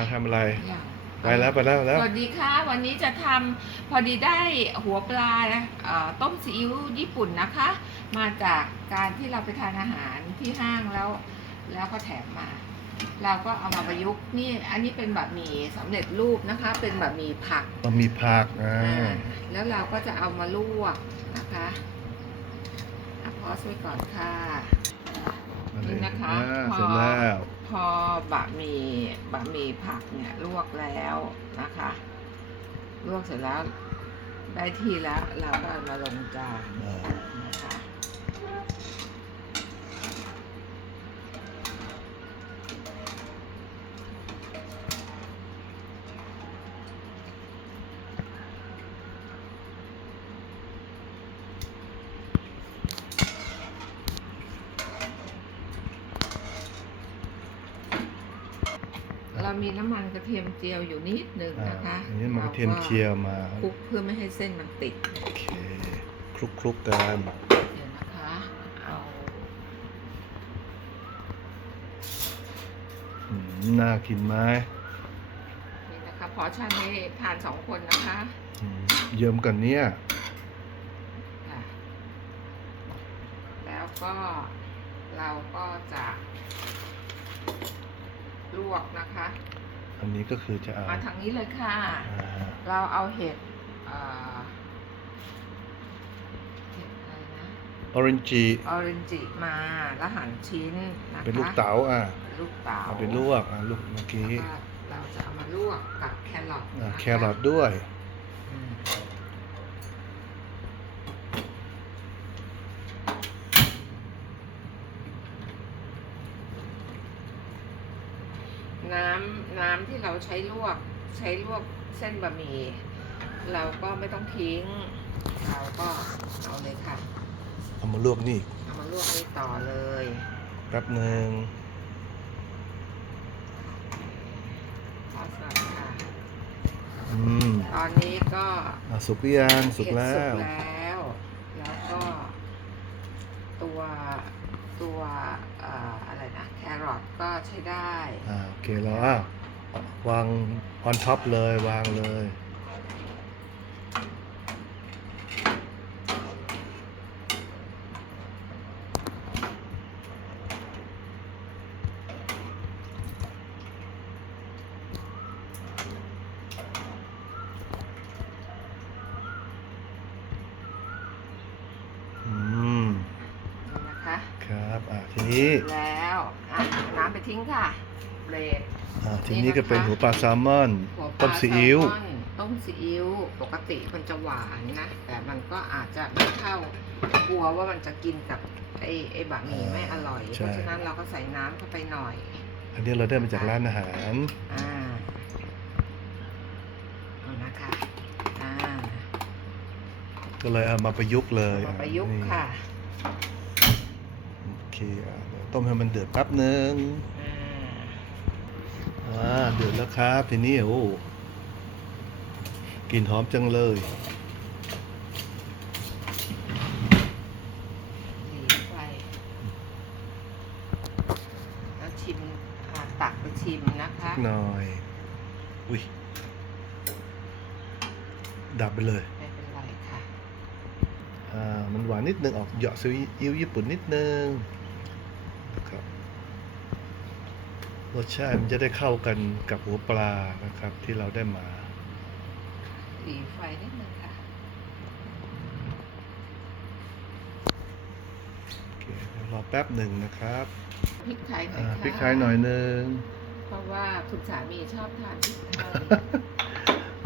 มาทำอะไร อย่างไปแล้วไปแล้วไปแล้วสวัสดีค่ะ วันนี้จะทำพอดีได้หัวปลาเอ่อต้มซีอิ๊วญี่ปุ่นนะคะ มาจากการที่เราไปทานอาหารที่ห้างแล้ว แล้วก็แถมมา เราก็เอามาประยุกต์นี่อันนี้เป็นบะหมี่สำเร็จรูปนะคะ เป็นบะหมี่ผัก มันมีผักอ่าอ่าแล้วเราก็จะเอามาลวกนะคะอะพอสไว้ก่อนค่ะ นี่นะคะ อ่าพอเสร็จแล้วพอ บะหมี่บะหมี่ผักเนี่ยลวกแล้วนะคะ ลวกเสร็จแล้วได้ที่แล้วเราก็เอามาลงจานนะคะ เรามีน้ำมันกระเทียมเจียวอยู่นิดหนึ่งอ่านะคะอันนี้มันกระเทียมเจียวมาคลุกเพื่อไม่ให้เส้นมันติดโอเคคลุกคลุกๆกันเดี๋ยวนะคะเอาอืมน่ากินไหมนี่นะคะพอชั่นนี้ทานสองคนนะคะอืมเยิ้มกันเนี่ยค่ะแล้วก็เราก็จะ ลวกนะคะ อันนี้ก็คือจะเอามาทางนี้เลยค่ะ อ่าเราเอาเห็ดเอ่อเห็ดอะไรนะออเรนจิออเรนจิมาแล้วหั่นชิ้นนะคะเป็นลูกเต๋าอะเป็นลูกเต๋าเอาไปลวกอะลูกเมื่อกี้แล้วก็เราจะเอามาลวกกับแครอทอะนะคะ แครอทด้วยำน้ำที่เราใช้ลวกใช้ลวกเส้นบะหมี่เราก็ไม่ต้องทิ้ง เราก็เอาเลยค่ะเอามาลวกนี่อีกเอามาลวกนี่ต่อเลยแป๊บหนึ่งพอสักค่ะอืมตอนนี้ก็อะสุกหรือยังสุกแล้เห็ดวสุกแล้ว แล้วก็ ตัวตัว อทก็ใช้ได้อ่าโอเคแล้วอะวางออนท็อปเลยวางเลย อืมนี่นะคะ ครับ อะทีนี้ แล้ว อะเอาน้ำไปทิ้งค่ะเบรก อะทีนี้ก็เป็นหัวปลาแซลมอนหัวปต้ลามซีอิ๊วแซลมอนต้มซีอิ๊วปกติมันจะหวานนะ แต่มันก็อาจจะไม่เข้ากลัวว่ามันจะกินกับไอ้ไอ้บะหมี่ไม่อร่อย เพราะฉะนั้นเราก็ใส่น้ำเข้าไปหน่อย อันนี้เราได้มาจากร้านอาหาร อ่าเอานะคะ อ่าก็เลยเอามาประยุกต์เลยมาประยุกต์นี่ค่ะ โอเคอะเดี๋ยว ต้มให้มันเดือดแป๊บหนึ่งอ่าอ่าเดือดแล้วครับ ทีนี้โอ้กลิ่นหอมจังเลยหลีไฟแล้วชิมอ่าตักไปชิมนะคะหน่อย อุ้ย ดับไปเลย ไม่เป็นไรค่ะ อ่า มันหวานนิดนึงออกเหยาะซีอิ๊วญี่ปุ่นนิดนึงครับ รสชาติมันจะได้เข้ากันกับหัวปลานะครับ ที่เราได้มาหลีไฟนิดนึงค่ะโอเคเดี๋ยวรอแป๊บหนึ่งนะครับพริกไทยหน่อยอ่าค่ะพริกไทยหน่อยหนึงเพราะว่าคุณสามีชอบทานพริกไทย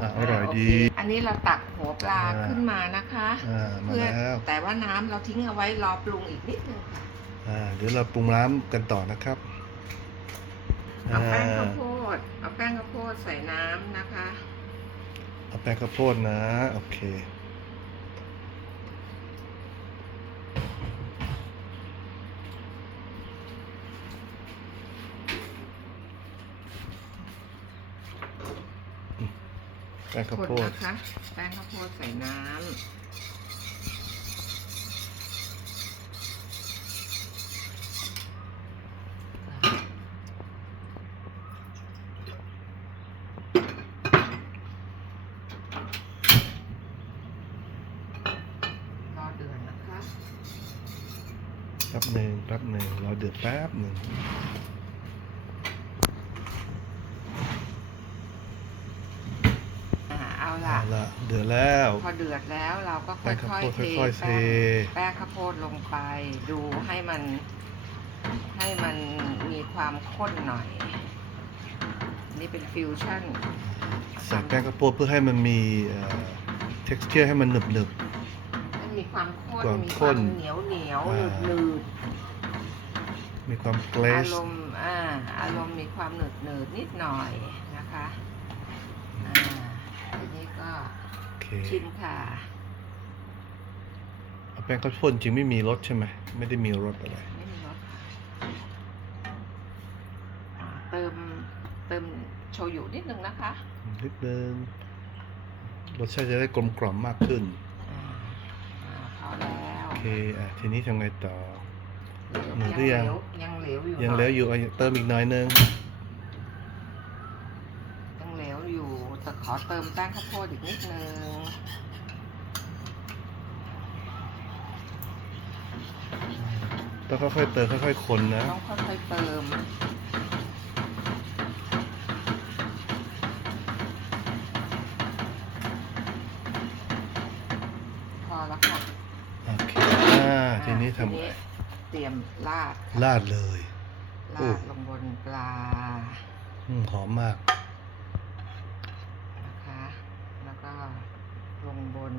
อ่าอร่อยดีาโเคอันนี้เราตักหัวปลาอ่า ขึ้นมานะคะ อ่ามาเพื่อแล้วแต่ว่าน้ำเราทิ้งเอาไว้รอปรุงอีกนิดนึงค่ะ อ่าเดี๋ยวเราปรุงน้ำกันต่อนะครับ เอาแป้งอ่าข้าวโพด เอาแป้งข้าวโพดใส่น้ำนะคะ เอาแป้งข้าวโพดนะ โอเค แป้งข้าวคนโพดนะคะ แป้งข้าวโพดใส่น้ำ บหนึ่งแป๊บหนึ่งรอเดือดแป๊บหนึ่งอ่าเอาเอาล่ะละเดือดแล้วพอเดือดแล้วเราก็ค่แป้งข้าวอยโพดๆเทค่อยๆเท แป้งแป้งข้าวโพดลงไป ดูให้มัน ให้มันมีความข้นหน่อย นี่เป็นฟิวชั่น ใส่แป้งข้าวโพดเพื่อให้มันมีเอ่อ texture ให้มันหนึบหนึบมันมี ความข้นความมีข้ความน เหนียวเหนียวหอ่า นืดหนืดๆมีความเกรอาสรมณ์อ่าอารมณ์มีความหนืดหนืดนิดหน่อยนะคะอ่าทีนี้ก็โอเคชิมค่ะ เอาแป้งข้าวโพดจริงไม่มีรสใช่ไหมไม่ได้มีรสอะไร ไม่มีรสค่ะอ่าเติมเติมโชยุนิดนึงนะคะ นิดนึงรสชาติจะได้กลมกล่อมมากขึ้น อ่าอ่าพอแล้ว โอเคอะทีนี้ทำไงต่อ หมูยังหรือยังเหลวยังเหลวอยู่ยังเหลืออยู่อะเติมอีกหน่อยนึงยังเหลวอยู่แต่ขอเติมแป้งข้าวโพดอีกนิดนึงต้องค่อยๆเติมค่อยๆคนนะ ต้องค่อยๆเติม พอแล้วค่ะ โอเคอ่า ทีนี้ทำทีไงเตรียมราดราดเลย โอ้ ราดลงบนปลาอืมหอมมาก นะคะ แล้วก็ลงบน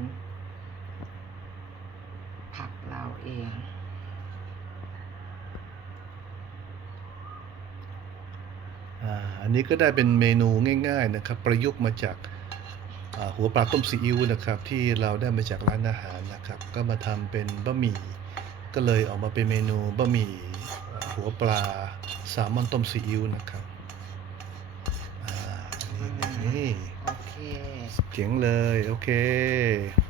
ผักเราเอง อ่าอันนี้ก็ได้เป็นเมนูง่าย ๆ นะครับ ประยุกต์มาจากอ่าหัวปลาต้มซีอิ๊วนะครับ ที่เราได้มาจากร้านอาหารนะครับ ก็มาทำเป็นบะหมี่ ก็เลยออกมาเป็นเมนูบะหมี่อ่าหัวปลาแซลมอนต้มซีอิ๊วนะครับอ่านี่นี่โอเคเจ๋งเลย โอเค